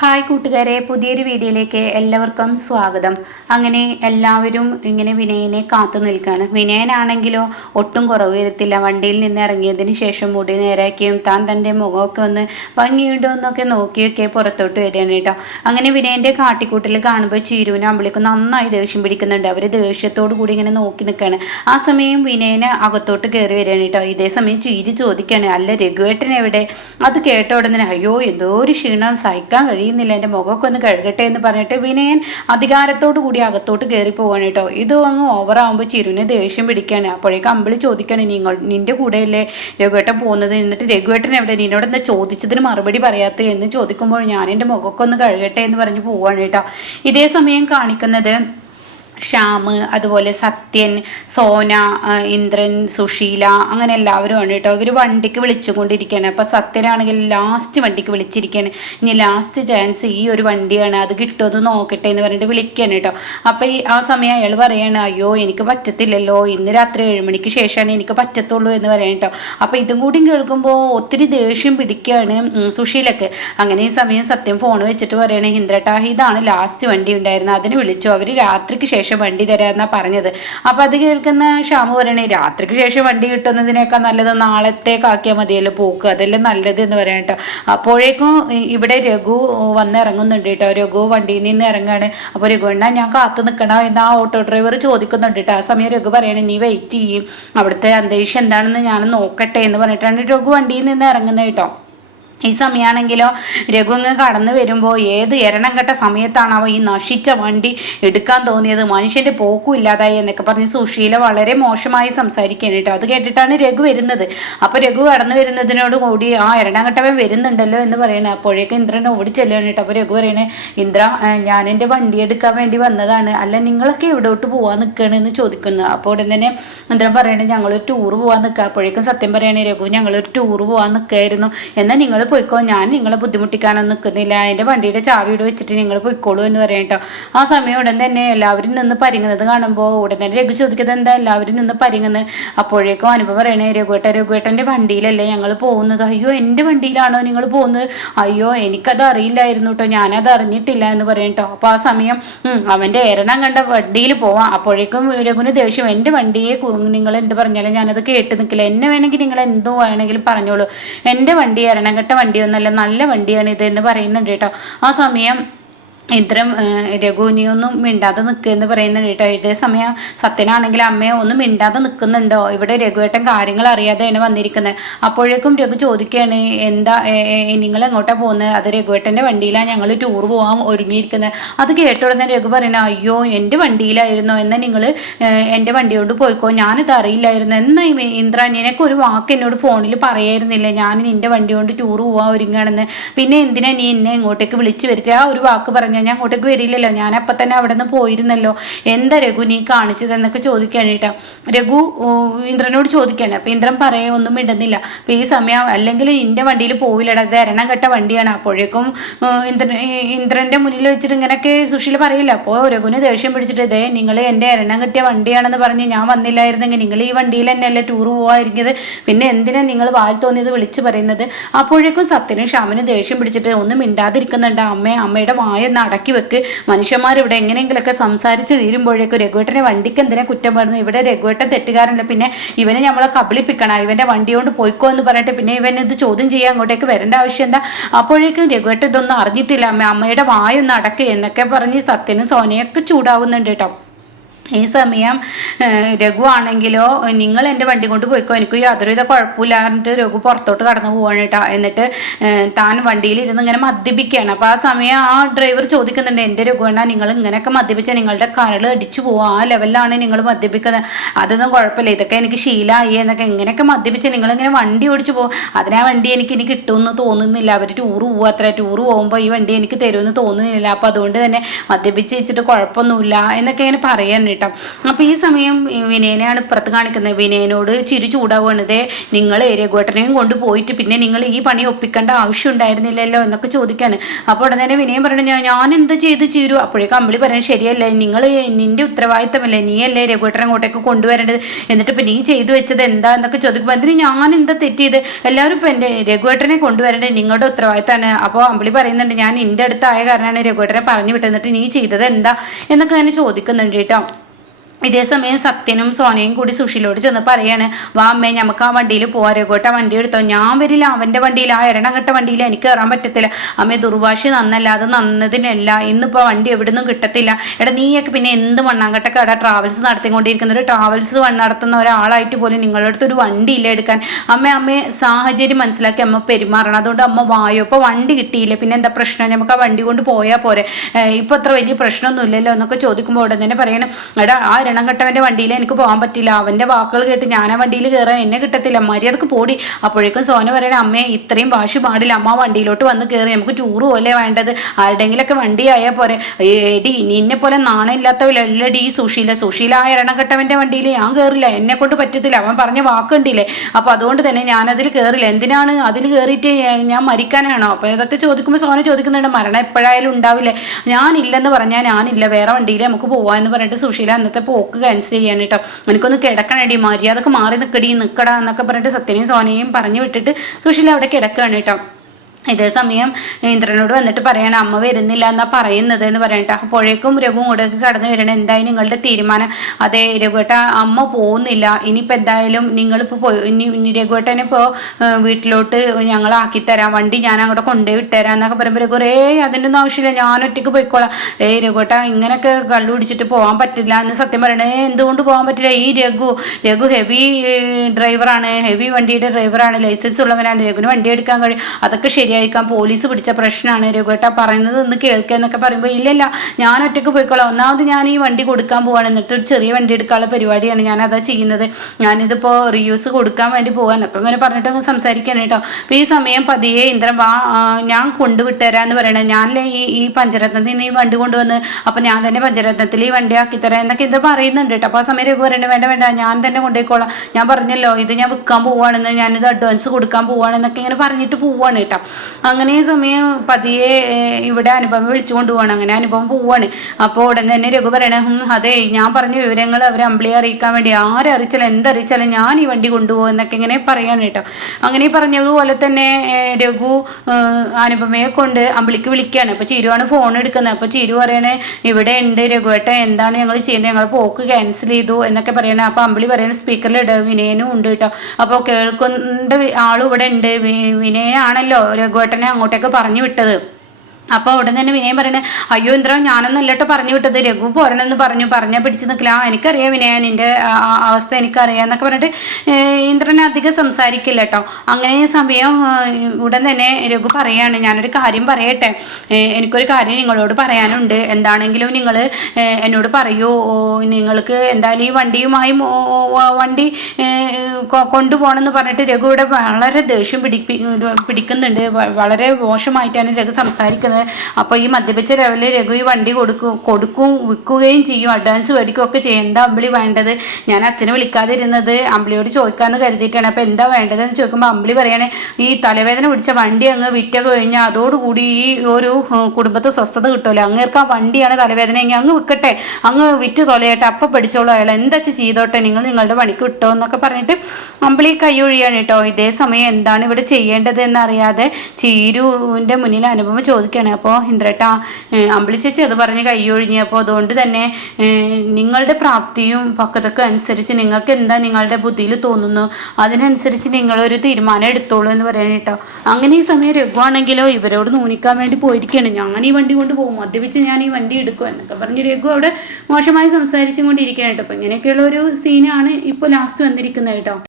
Hi കൂട്ടുകാരെ, പുതിയൊരു വീഡിയോയിലേക്ക് എല്ലാവർക്കും സ്വാഗതം. അങ്ങനെ എല്ലാവരും ഇങ്ങനെ വിനയനെ കാത്തു നിൽക്കുകയാണ്. വിനയനാണെങ്കിലോ ഒട്ടും കുറവ് വരത്തില്ല. വണ്ടിയിൽ നിന്ന് ഇറങ്ങിയതിന് ശേഷം മുടി നേരാക്കിയും താൻ തൻ്റെ മുഖമൊക്കെ ഒന്ന് ഭംഗിയുണ്ടോ എന്നൊക്കെ നോക്കിയൊക്കെ പുറത്തോട്ട് വരികയാണ് കേട്ടോ. അങ്ങനെ വിനയൻ്റെ കാട്ടിക്കൂട്ടിൽ കാണുമ്പോൾ ചീരുവിനെ അമ്പിളിക്ക് നന്നായി ദേഷ്യം പിടിക്കുന്നുണ്ട്. അവർ ദേഷ്യത്തോടു കൂടി ഇങ്ങനെ നോക്കി നിൽക്കുകയാണ്. ആ സമയം വിനയനെ അകത്തോട്ട് കയറി വരികയാണ് കേട്ടോ. ഇതേ സമയം ചീരി ചോദിക്കുകയാണ്, അല്ല രഘുവേട്ടൻ എവിടെ? അത് കേട്ട ഉടനെ അയ്യോ എന്തോ ഒരു ക്ഷീണം സഹിക്കാൻ കഴിയുന്നില്ല, എൻ്റെ മുഖമൊക്കെ ഒന്ന് കഴുകട്ടെ എന്ന് പറഞ്ഞിട്ട് വിനയൻ അധികാരത്തോടു കൂടി അകത്തോട്ട് കയറി പോവാണ് കേട്ടോ. ഇത് അങ്ങ് ഓവറാകുമ്പോൾ ചിരുവിന് ദേഷ്യം പിടിക്കുകയാണ്. അപ്പോഴേക്കും അമ്പിളി ചോദിക്കുകയാണ്, നിന്റെ കൂടെയല്ലേ രഘുവേട്ടൻ പോകുന്നത്, എന്നിട്ട് രഘുവേട്ടൻ എവിടെ, നിന്നോട് എന്താ ചോദിച്ചതിന് മറുപടി പറയാത്ത എന്ന് ചോദിക്കുമ്പോൾ ഞാൻ എൻ്റെ മുഖമൊക്കെ ഒന്ന് കഴുകട്ടെ എന്ന് പറഞ്ഞ് പോവാണ് കേട്ടോ. ഇതേ സമയം കാണിക്കുന്നത് ശ്യാം, അതുപോലെ സത്യൻ, സോന, ഇന്ദ്രൻ, സുശീല, അങ്ങനെ എല്ലാവരും ആണ് കേട്ടോ. ഇവർ വണ്ടിക്ക് വിളിച്ചുകൊണ്ടിരിക്കുകയാണ്. അപ്പോൾ സത്യനാണെങ്കിൽ ലാസ്റ്റ് വണ്ടിക്ക് വിളിച്ചിരിക്കുകയാണ്. ഇനി ലാസ്റ്റ് ചാൻസ് ഈ ഒരു വണ്ടിയാണ്, അത് കിട്ടുമെന്ന് നോക്കട്ടെ എന്ന് പറഞ്ഞിട്ട് വിളിക്കുകയാണ് കേട്ടോ. അപ്പോൾ ആ സമയം അയാൾ പറയാണ്, അയ്യോ എനിക്ക് പറ്റത്തില്ലല്ലോ, ഇന്ന് രാത്രി 7 മണിക്ക് ശേഷമാണ് എനിക്ക് പറ്റത്തുള്ളൂ എന്ന് പറയാം കേട്ടോ. അപ്പോൾ ഇതും കൂടി കേൾക്കുമ്പോൾ ഒത്തിരി ദേഷ്യം പിടിക്കുകയാണ് സുശീലക്ക്. അങ്ങനെ ഈ സമയം സത്യം ഫോൺ വെച്ചിട്ട് പറയണേ, ഇന്ദ്രട്ടാ ഇതാണ് ലാസ്റ്റ് വണ്ടി ഉണ്ടായിരുന്നത്, അതിന് വിളിച്ചു, അവർ രാത്രിക്ക് ശേഷം വണ്ടി തരാമെന്നാ പറഞ്ഞത്. അപ്പൊ അത് കേൾക്കുന്ന ശ്യാമു പറയണേ, രാത്രിക്ക് ശേഷം വണ്ടി കിട്ടുന്നതിനേക്കാൾ നല്ലത് നാളത്തേക്കാക്കിയാൽ മതിയല്ലോ പോക്ക്, അതെല്ലാം നല്ലത് എന്ന് പറയാം കേട്ടോ. അപ്പോഴേക്കും ഇവിടെ രഘു വന്നിറങ്ങുന്നുണ്ട് കേട്ടോ. രഘു വണ്ടിയിൽ നിന്ന് ഇറങ്ങാണ്. അപ്പോൾ രഘു എന്നാ ഞാൻ കാത്തു നിൽക്കണോ എന്ന് ആ ഓട്ടോ ഡ്രൈവർ ചോദിക്കുന്നുണ്ട് കേട്ടോ. ആ സമയം രഘു പറയണേ, നീ വെയിറ്റ് ചെയ്യും, അവിടുത്തെ അന്തരീക്ഷം എന്താണെന്ന് ഞാൻ നോക്കട്ടെ എന്ന് പറഞ്ഞിട്ടാണ് രഘു വണ്ടിയിൽ നിന്ന് ഇറങ്ങുന്നത് കേട്ടോ. ഈ സമയമാണെങ്കിലോ രഘു അങ്ങ് കടന്നു വരുമ്പോൾ ഏത് എരണം കെട്ട സമയത്താണാവോ ഈ നശിച്ച വണ്ടി എടുക്കാൻ തോന്നിയത്, മനുഷ്യൻ്റെ പോക്കും ഇല്ലാതായി എന്നൊക്കെ പറഞ്ഞ് സുശീല വളരെ മോശമായി സംസാരിക്കുകയാണ് കേട്ടോ. അത് കേട്ടിട്ടാണ് രഘു വരുന്നത്. അപ്പോൾ രഘു കടന്നു വരുന്നതിനോട് കൂടി ആ എരണം കെട്ടവൻ വരുന്നുണ്ടല്ലോ എന്ന് പറയണേ. അപ്പോഴേക്കും ഇന്ദ്രൻ ഓടി ചെല്ലുകയാണ് കേട്ടോ. അപ്പോൾ രഘു പറയണേ, ഇന്ദ്ര ഞാൻ എൻ്റെ വണ്ടി എടുക്കാൻ വേണ്ടി വന്നതാണ്, അല്ല നിങ്ങളൊക്കെ എവിടോട്ട് പോകാൻ നിൽക്കണമെന്ന് ചോദിക്കുന്നു. അപ്പോൾ ഉടൻ തന്നെ ഇന്ദ്രൻ പറയണേ, ഞങ്ങളൊരു ടൂർ പോകാൻ നിൽക്കുക. അപ്പോഴേക്കും സത്യം പറയണേ, രഘു ഞങ്ങളൊരു ടൂർ പോകാൻ നിൽക്കായിരുന്നു, എന്നാൽ നിങ്ങൾ പോയിക്കോ, ഞാൻ നിങ്ങളെ ബുദ്ധിമുട്ടിക്കാനൊന്നും നിൽക്കുന്നില്ല, എൻ്റെ വണ്ടിയുടെ ചാവി ഇവിടെ വെച്ചിട്ട് നിങ്ങൾ പോയിക്കോളൂ എന്ന് പറയാം കേട്ടോ. ആ സമയം ഉടൻ തന്നെ എല്ലാവരും നിന്ന് പരിങ്ങുന്നത് കാണുമ്പോൾ ഉടൻ തന്നെ രഘു ചോദിക്കുന്നത്, എന്താ എല്ലാവരും നിന്ന് പരിങ്ങുന്നത്? അപ്പോഴേക്കും അനുഭവം പറയണേ, രഘുവേട്ടൻ്റെ വണ്ടിയിലല്ലേ ഞങ്ങൾ പോകുന്നത്. അയ്യോ എൻ്റെ വണ്ടിയിലാണോ നിങ്ങൾ പോകുന്നത്? അയ്യോ എനിക്കത് അറിയില്ലായിരുന്നു കേട്ടോ, ഞാനത് അറിഞ്ഞിട്ടില്ല എന്ന് പറയാം കേട്ടോ. അപ്പോൾ ആ സമയം അവൻ്റെ എരണം കണ്ട വണ്ടിയിൽ പോവാം. അപ്പോഴേക്കും രഘുവിന് ദേഷ്യം, എൻ്റെ വണ്ടിയെ നിങ്ങൾ എന്ത് പറഞ്ഞാലും ഞാനത് കേട്ട് നിൽക്കില്ല, എന്നെ വേണമെങ്കിൽ നിങ്ങൾ എന്തോ വേണമെങ്കിലും പറഞ്ഞോളൂ, എൻ്റെ വണ്ടി എരണം കെട്ട വണ്ടിയൊന്നല്ല, നല്ല വണ്ടിയാണ് ഇത് എന്ന് പറയുന്നുണ്ട് കേട്ടോ. ആ സമയം ഇത്രയും രഘുവിനെയൊന്നും മിണ്ടാതെ നിൽക്കുക എന്ന് പറയുന്നുണ്ട് കേട്ടോ. ഇതേ സമയം സത്യനാണെങ്കിൽ അമ്മയെ ഒന്നും മിണ്ടാതെ നിൽക്കുന്നുണ്ടോ, ഇവിടെ രഘുവേട്ടൻ കാര്യങ്ങൾ അറിയാതെയാണ് വന്നിരിക്കുന്നത്. അപ്പോഴേക്കും രഘു ചോദിക്കുകയാണ്, എന്താ നിങ്ങൾ എങ്ങോട്ടാണ് പോകുന്നത്? അത് രഘുവേട്ടൻ്റെ വണ്ടിയിലാണ് ഞങ്ങൾ ടൂർ പോകാൻ ഒരുങ്ങിയിരിക്കുന്നത്. അത് കേട്ട ഉടനെ രഘു പറയണേ, അയ്യോ എൻ്റെ വണ്ടിയിലായിരുന്നോ, എന്നാൽ നിങ്ങൾ എൻ്റെ വണ്ടി കൊണ്ട് പോയിക്കോ, ഞാനിത് അറിയില്ലായിരുന്നു. എന്നാൽ ഇന്ദ്ര നിനക്ക് ഒരു വാക്ക് എന്നോട് ഫോണിൽ പറയായിരുന്നില്ലേ ഞാൻ നിൻ്റെ വണ്ടി കൊണ്ട് ടൂർ പോകാൻ ഒരുങ്ങുകയാണെന്ന്, പിന്നെ എന്തിനാ നീ എന്നെ ഇങ്ങോട്ടേക്ക് വിളിച്ചു വരുത്തി? ആ ഒരു വാക്ക് പറഞ്ഞ ഞാൻ അങ്ങോട്ടേക്ക് വരില്ലല്ലോ, ഞാൻ അപ്പം തന്നെ അവിടെ നിന്ന് പോയിരുന്നല്ലോ, എന്താ രഘു നീ കാണിച്ചതെന്നൊക്കെ ചോദിക്കുകയാണ് കേട്ടോ. രഘു ഇന്ദ്രനോട് ചോദിക്കുകയാണ്. അപ്പം ഇന്ദ്രൻ പറയേ ഒന്നും ഇടുന്നില്ല. അപ്പം ഈ സമയം അല്ലെങ്കിൽ എൻ്റെ വണ്ടിയിൽ പോവില്ലടാ, ഇത് എരണം കെട്ട വണ്ടിയാണ്. അപ്പോഴേക്കും ഇന്ദ്രൻ്റെ മുന്നിൽ വെച്ചിട്ട് ഇങ്ങനെയൊക്കെ സുശീല പറയില്ല. അപ്പോൾ രഘുവിന് ദേഷ്യം പിടിച്ചിട്ട്, ഇതേ നിങ്ങൾ എൻ്റെ എരണം കെട്ടിയ വണ്ടിയാണെന്ന് പറഞ്ഞ് ഞാൻ വന്നില്ലായിരുന്നെങ്കിൽ നിങ്ങൾ ഈ വണ്ടിയിൽ തന്നെയല്ലേ ടൂർ പോകാതിരിക്കുന്നത്, പിന്നെ എന്തിനാ നിങ്ങൾ വാൽ തോന്നിയത് വിളിച്ച് പറയുന്നത്? അപ്പോഴേക്കും സത്യനും ശ്യാമിനും ദേഷ്യം പിടിച്ചിട്ട് ഒന്നും മിണ്ടാതിരിക്കുന്നുണ്ട്. അമ്മയുടെ വായ അടക്കി വെക്ക്, മനുഷ്യന്മാരിവിടെ എങ്ങനെയെങ്കിലൊക്കെ സംസാരിച്ച് തീരുമ്പോഴേക്കും രഘുവേട്ടനെ വണ്ടിക്ക് എന്തിനാ കുറ്റം പറയുന്നത്, ഇവിടെ രഘുവേട്ടൻ തെറ്റുകാരല്ല, പിന്നെ ഇവനെ നമ്മളെ കബളിപ്പിക്കണം, ഇവൻ്റെ വണ്ടി കൊണ്ട് പോയിക്കോ എന്ന് പറഞ്ഞിട്ട് പിന്നെ ഇവൻ ഇത് ചോദ്യം ചെയ്യാൻ അങ്ങോട്ടേക്ക് വരേണ്ട ആവശ്യം എന്താ? അപ്പോഴേക്കും രഘുവേട്ടൻ ഇതൊന്നും അറിഞ്ഞിട്ടില്ല, അമ്മയുടെ വായൊന്ന് അടക്ക് എന്നൊക്കെ പറഞ്ഞ് സത്യനും സോനയൊക്കെ ചൂടാവുന്നുണ്ട് കേട്ടോ. ഈ സമയം രഘു ആണെങ്കിലോ, നിങ്ങൾ എൻ്റെ വണ്ടി കൊണ്ട് പോയിക്കോ, എനിക്ക് യാതൊരുവിധ കുഴപ്പമില്ലാണ്ട് രഘു പുറത്തോട്ട് കടന്നു പോവാണ് കേട്ടോ. എന്നിട്ട് താൻ വണ്ടിയിൽ ഇരുന്ന് ഇങ്ങനെ മദ്യപിക്കുകയാണ്. അപ്പോൾ ആ സമയം ആ ഡ്രൈവർ ചോദിക്കുന്നുണ്ട്, എൻ്റെ രഘുവേണ്ട നിങ്ങൾ ഇങ്ങനെയൊക്കെ മദ്യപിച്ചാൽ നിങ്ങളുടെ കരൾ അടിച്ചു പോകും, ആ ലെവലിലാണ് നിങ്ങൾ മദ്യപിക്കുന്നത്, അതൊന്നും കുഴപ്പമില്ല, ഇതൊക്കെ എനിക്ക് ശീലമായി എന്നൊക്കെ, ഇങ്ങനെയൊക്കെ മദ്യപിച്ച് നിങ്ങളിങ്ങനെ വണ്ടി ഓടിച്ചു പോകും, അതിനാ വണ്ടി എനിക്ക് ഇനി കിട്ടുമെന്ന് തോന്നുന്നില്ല, അവർ ടൂർ പോവുക, അത്ര ടൂർ പോകുമ്പോൾ ഈ വണ്ടി എനിക്ക് തരുമെന്ന് തോന്നുന്നില്ല, അപ്പോൾ അതുകൊണ്ട് തന്നെ മദ്യപിച്ച് വെച്ചിട്ട് കുഴപ്പമൊന്നുമില്ല എന്നൊക്കെ ഇങ്ങനെ പറയാൻ കേട്ടോ. അപ്പോൾ ഈ സമയം വിനയനെയാണ് ഇപ്പുറത്ത് കാണിക്കുന്നത്. വിനയനോട് ചിരി ചൂടാവുകയാണിതേ, നിങ്ങൾ രഘുവേട്ടനെയും കൊണ്ട് പോയിട്ട് പിന്നെ നിങ്ങൾ ഈ പണി ഒപ്പിക്കേണ്ട ആവശ്യം ഉണ്ടായിരുന്നില്ലല്ലോ എന്നൊക്കെ ചോദിക്കാണ്. അപ്പോൾ ഉടനെ തന്നെ വിനയം പറഞ്ഞു, ഞാൻ എന്ത് ചെയ്ത് ചീരു? അപ്പോഴേക്കും അമ്പിളി പറയാൻ, ശരിയല്ലേ, നിന്റെ ഉത്തരവാദിത്തമല്ലേ, നീയല്ലേ രഘുവേട്ടനെ അങ്ങോട്ടേക്ക് കൊണ്ടുവരേണ്ടത്, എന്നിട്ട് ഇപ്പം നീ ചെയ്തു വെച്ചത് എന്താ എന്നൊക്കെ ചോദിക്കുമ്പോൾ അതിന് ഞാൻ എന്താ തെറ്റിയത്? എല്ലാവരും ഇപ്പം എൻ്റെ രഘുവേട്ടനെ കൊണ്ടുവരേണ്ടത് നിങ്ങളുടെ ഉത്തരവാദിത്തമാണ്. അപ്പോൾ അമ്പിളി പറയുന്നുണ്ട്, ഞാൻ എൻ്റെ അടുത്തായ കാരണമാണ് രഘുവേട്ടനെ പറഞ്ഞു വിട്ടത്, എന്നിട്ട് നീ ചെയ്തത് എന്താ എന്നൊക്കെ തന്നെ ചോദിക്കുന്നുണ്ട് കേട്ടോ. ഇതേ സമയം സത്യനും സോനയും കൂടി സുഷിലോട് ചെന്ന് പറയാണ്, വാ അമ്മേ നമുക്ക് ആ വണ്ടിയിൽ പോവാം, രഘുവേട്ട വണ്ടി എടുത്തോ. ഞാൻ വരില്ല, അവൻ്റെ വണ്ടിയിൽ, ആ എരണഘട്ട വണ്ടിയിൽ എനിക്ക് കയറാൻ പറ്റത്തില്ല അമ്മേ, ദുർവാശി നന്നല്ല, അത് നന്നതിനല്ല, ഇന്നിപ്പോൾ വണ്ടി എവിടെ നിന്നും കിട്ടത്തില്ല. എടാ നീയൊക്കെ പിന്നെ എന്ത് മണ്ണാങ്കട്ടൊക്കെ അവിടെ ട്രാവൽസ് നടത്തിക്കൊണ്ടിരിക്കുന്ന ഒരു ട്രാവൽസ് നടത്തുന്ന ഒരാളായിട്ട് പോലും നിങ്ങളുടെ അടുത്തൊരു വണ്ടി ഇല്ല എടുക്കാൻ. അമ്മയെ സാഹചര്യം മനസ്സിലാക്കി അമ്മ പെരുമാറണം, അതുകൊണ്ട് അമ്മ വായോ, ഇപ്പോൾ വണ്ടി കിട്ടിയില്ല പിന്നെ എന്താ പ്രശ്നം, നമുക്ക് ആ വണ്ടി കൊണ്ട് പോയാൽ പോരെ, ഇപ്പോൾ അത്ര വലിയ പ്രശ്നമൊന്നും ഇല്ലല്ലോ എന്നൊക്കെ ചോദിക്കുമ്പോൾ ഉടനെ തന്നെ പറയണം, എടാ ആ എണ്ണംകെട്ടവൻ്റെ വണ്ടിയിൽ എനിക്ക് പോകാൻ പറ്റില്ല, അവൻ്റെ വാക്കുകൾ കേട്ട് ഞാൻ ആ വണ്ടിയിൽ കയറാൻ എന്നെ കിട്ടത്തില്ല, മര്യാദക്ക് പോടി. അപ്പോഴേക്കും സോന പറയണ, അമ്മയെ ഇത്രയും വാശി പാടില്ല, അമ്മ വണ്ടിയിലോട്ട് വന്ന് കയറി, നമുക്ക് ടൂറ് പോലെ വേണ്ടത്, ആരുടെങ്കിലൊക്കെ വണ്ടി ആയാൽ പോരെ. എടി നിന്നെ പോലെ നാണമില്ലാത്തവരല്ലടി ഈ സുശീല ആ എണ്ണംകെട്ടവൻ്റെ വണ്ടിയിൽ ഞാൻ കയറില്ല, എന്നെ കൊണ്ട് പറ്റത്തില്ല, അവൻ പറഞ്ഞ വാക്കുണ്ടില്ലേ, അപ്പോൾ അതുകൊണ്ട് തന്നെ ഞാനതിൽ കയറില്ല, എന്തിനാണ് അതിൽ കയറിയിട്ട് ഞാൻ മരിക്കാനാണോ? അപ്പോൾ ഇതൊക്കെ ചോദിക്കുമ്പോൾ സോന ചോദിക്കുന്നുണ്ട്, മരണം എപ്പോഴായാലും ഉണ്ടാവില്ലേ, ഞാനില്ലെന്ന് പറഞ്ഞാൽ ഞാനില്ല, വേറെ വണ്ടിയിൽ നമുക്ക് പോവാമെന്ന് പറഞ്ഞിട്ട് സുശീല അന്നത്തെ പോക്ക് ക്യാൻസൽ ചെയ്യാൻ കേട്ടോ. എനിക്കൊന്ന് കിടക്കണടി, മര്യാദക്ക് മാറി നിൽക്കടാ എന്നൊക്കെ പറഞ്ഞിട്ട് സത്യനെയും സോനയും പറഞ്ഞു വിട്ടിട്ട് സുശീല അവിടെ കിടക്കുകയാണ് കേട്ടോ. ഇതേ സമയം ഇന്ദ്രനോട് വന്നിട്ട് പറയണം, അമ്മ വരുന്നില്ല എന്നാ പറയുന്നത് എന്ന് പറയട്ടെ. അപ്പോഴേക്കും രഘു ഇങ്ങോട്ടേക്ക് കടന്നു വരണം, എന്തായാലും നിങ്ങളുടെ തീരുമാനം? അതെ രഘുവേട്ട, അമ്മ പോകുന്നില്ല, ഇനിയിപ്പോൾ എന്തായാലും നിങ്ങളിപ്പോൾ പോയി, ഇനി രഘുവേട്ടനെ ഇപ്പോൾ വീട്ടിലോട്ട് ഞങ്ങളാക്കിത്തരാം, വണ്ടി ഞാൻ അങ്ങോട്ട് കൊണ്ടുപോയി വിട്ടുതരാം എന്നൊക്കെ പറയുമ്പോൾ രഘു, അതിൻ്റെ ആവശ്യമില്ല, ഞാൻ ഒറ്റയ്ക്ക് പോയിക്കോളാം. രഘുവേട്ട ഇങ്ങനെയൊക്കെ കള്ളു പിടിച്ചിട്ട് പോകാൻ പറ്റില്ല എന്ന് സത്യം പറയണേ, എന്തുകൊണ്ട് പോകാൻ പറ്റില്ല? ഈ രഘു ഹെവി ഡ്രൈവറാണ്, ഹെവി വണ്ടിയുടെ ഡ്രൈവറാണ്, ലൈസൻസ് ഉള്ളവനാണ്, രഘുവിന് വണ്ടി എടുക്കാൻ കഴിയും, അതൊക്കെ ശരിയായിരിക്കാം, പോലീസ് പിടിച്ച പ്രശ്നമാണ്, രഘുവേട്ട പറയുന്നത് ഒന്ന് കേൾക്കുക എന്നൊക്കെ പറയുമ്പോൾ, ഇല്ലല്ല ഞാൻ ഒറ്റയ്ക്ക് പോയിക്കോളാം, ഒന്നാമത് ഞാൻ ഈ വണ്ടി കൊടുക്കാൻ പോവാണ്, എന്നിട്ട് ഒരു ചെറിയ വണ്ടി എടുക്കാനുള്ള പരിപാടിയാണ് ഞാൻ അതാ ചെയ്യുന്നത്, ഞാനിതിപ്പോൾ റീയൂസ് കൊടുക്കാൻ വേണ്ടി പോകാൻ, അപ്പം ഇങ്ങനെ പറഞ്ഞിട്ട് അങ്ങ് സംസാരിക്കാൻ കേട്ടോ. അപ്പോൾ ഈ സമയം പതിയെ ഇന്ദ്രൻ, വാ ഞാൻ കൊണ്ടുവിട്ടുതരാമെന്ന് പറയണത്, ഞാനല്ലേ ഈ പഞ്ചരത്നത്തിൽ നിന്ന് ഈ വണ്ടി കൊണ്ടുവന്ന്, അപ്പം ഞാൻ തന്നെ പഞ്ചരത്നത്തിൽ ഈ വണ്ടി ആക്കിത്തരാം എന്നൊക്കെ ഇന്ദ്രൻ പറയുന്നുണ്ട് കേട്ടോ. അപ്പോൾ ആ സമയം രഘു പറയണേ, വേണ്ട ഞാൻ തന്നെ കൊണ്ടുപോയിക്കോളാം, ഞാൻ പറഞ്ഞല്ലോ ഇത് ഞാൻ വിൽക്കാൻ പോവുകയാണെന്ന്, ഞാനിത് അഡ്വാൻസ് കൊടുക്കാൻ പോവുകയാണെന്നൊക്കെ ഇങ്ങനെ പറഞ്ഞിട്ട് പോവുകയാണ് കേട്ടോ. അങ്ങനെ ഈ സമയം പതിയെ ഇവിടെ അനുപമ വിളിച്ചു കൊണ്ടുപോകണം, അങ്ങനെ അനുപമ പോവാണ്. അപ്പോൾ ഉടനെ തന്നെ രഘു പറയണേ, അതെ ഞാൻ പറഞ്ഞ വിവരങ്ങൾ അവരെ അമ്പിളിയെ അറിയിക്കാൻ വേണ്ടി, ആരെ അറിയിച്ചാലും എന്തറിയിച്ചാലും ഞാൻ ഈ വണ്ടി കൊണ്ടുപോകും എന്നൊക്കെ ഇങ്ങനെ പറയാണ് കേട്ടോ. അങ്ങനെ പറഞ്ഞതുപോലെ തന്നെ രഘു അനുപമയെ കൊണ്ട് അമ്പിളിക്ക് വിളിക്കുകയാണ്. അപ്പോൾ ചിരുവാണ് ഫോൺ എടുക്കുന്നത്. അപ്പോൾ ചിരു പറയണേ, ഇവിടെ ഉണ്ട് രഘുവേട്ട, എന്താണ് ഞങ്ങൾ ചെയ്യുന്നത്, ഞങ്ങൾ പോക്ക് ക്യാൻസൽ ചെയ്തു എന്നൊക്കെ പറയണേ. അപ്പോൾ അമ്പിളി പറയുന്ന സ്പീക്കറിൽ ഇടുക, വിനയനും ഉണ്ട് കേട്ടോ. അപ്പോൾ കേൾക്കേണ്ട ആളും ഇവിടെ ഉണ്ട്, വിനയനാണല്ലോ രഘുവേട്ടനെ അങ്ങോട്ടേക്ക് പറഞ്ഞു വിട്ടത്. അപ്പോൾ ഉടൻ തന്നെ വിനയം പറയണേ, അയ്യോ ഇന്ദ്ര ഞാനൊന്നല്ലോട്ടോ പറഞ്ഞു വിട്ടത്, രഘു പോരണമെന്ന് പറഞ്ഞാൽ പിടിച്ച് നിൽക്കില്ല, എനിക്കറിയാം വിനയ നിൻ്റെ അവസ്ഥ എനിക്കറിയാം എന്നൊക്കെ പറഞ്ഞിട്ട് ഇന്ദ്രനെ അധികം സംസാരിക്കില്ല കേട്ടോ. അങ്ങനെ സമയം ഉടൻ തന്നെ രഘു പറയാണ്, ഞാനൊരു കാര്യം പറയട്ടെ, എനിക്കൊരു കാര്യം നിങ്ങളോട് പറയാനുണ്ട്, എന്താണെങ്കിലും നിങ്ങൾ എന്നോട് പറയൂ, നിങ്ങൾക്ക് എന്തായാലും ഈ വണ്ടിയുമായി വണ്ടി കൊണ്ടുപോകണമെന്ന് പറഞ്ഞിട്ട് രഘു ഇവിടെ വളരെ ദേഷ്യം പിടിക്കുന്നുണ്ട്, വളരെ മോശമായിട്ടാണ് രഘു സംസാരിക്കുന്നത്. അപ്പോൾ ഈ മദ്യപിച്ച ലെവലിൽ രഘു ഈ വണ്ടി വിൽക്കുകയും ചെയ്യും, അഡ്വാൻസ് മേടിക്കുകയൊക്കെ ചെയ്യും. എന്താ അമ്പിളി വേണ്ടത്? ഞാൻ അച്ഛനെ വിളിക്കാതിരുന്നത് അമ്പിളിയോട് ചോദിക്കാമെന്ന് കരുതിയിട്ടാണ്, അപ്പോൾ എന്താ വേണ്ടതെന്ന് ചോദിക്കുമ്പോൾ അമ്പിളി പറയണേ, ഈ തലവേദന പിടിച്ച വണ്ടി അങ്ങ് വിറ്റൊക്കെ കഴിഞ്ഞാൽ അതോടുകൂടി ഈ ഒരു കുടുംബത്തെ സ്വസ്ഥത കിട്ടുമല്ലോ, അങ്ങേർക്ക് ആ വണ്ടിയാണ് തലവേദനയെങ്കിൽ അങ്ങ് വിൽക്കട്ടെ, അങ്ങ് വിറ്റ് തൊലയട്ടെ, അപ്പം പഠിച്ചോളൂ, അയാൾ എന്താ ചെയ്തോട്ടെ, നിങ്ങളുടെ പണിക്ക് വിട്ടോ എന്നൊക്കെ പറഞ്ഞിട്ട് അമ്പിളി കൈയൊഴിയാണ് കേട്ടോ. ഇതേ സമയം എന്താണ് ഇവിടെ ചെയ്യേണ്ടത് എന്നറിയാതെ ചീരുവിൻ്റെ മുന്നിൽ അനുപമ ചോദിക്കുകയാണ്. അപ്പോൾ ഇന്ദ്രേട്ട, അമ്പിളി ചേച്ചി അത് പറഞ്ഞ് കൈയൊഴിഞ്ഞ്, അപ്പോൾ അതുകൊണ്ട് തന്നെ നിങ്ങളുടെ പ്രാപ്തിയും പക്വതക്കും അനുസരിച്ച് നിങ്ങൾക്ക് എന്താ നിങ്ങളുടെ ബുദ്ധിയിൽ തോന്നുന്നു, അതിനനുസരിച്ച് നിങ്ങളൊരു തീരുമാനം എടുത്തോളൂ എന്ന് പറയാൻ കേട്ടോ. അങ്ങനെ ഈ സമയം രഘു ആണെങ്കിലോ ഇവരോട് നൂനിക്കാൻ വേണ്ടി പോയിരിക്കുകയാണ്, ഞാൻ ഈ വണ്ടി കൊണ്ട് പോകും, മദ്യപിച്ച് ഞാൻ ഈ വണ്ടി എടുക്കും എന്നൊക്കെ പറഞ്ഞ് രഘു അവിടെ മോശമായി സംസാരിച്ചും കൊണ്ടിരിക്കുകയാണ് കേട്ടോ. അപ്പോൾ ഇങ്ങനെയൊക്കെയുള്ള ഒരു സീനാണ് ഇപ്പോൾ ലാസ്റ്റ് വന്നിരിക്കുന്നത് കേട്ടോ.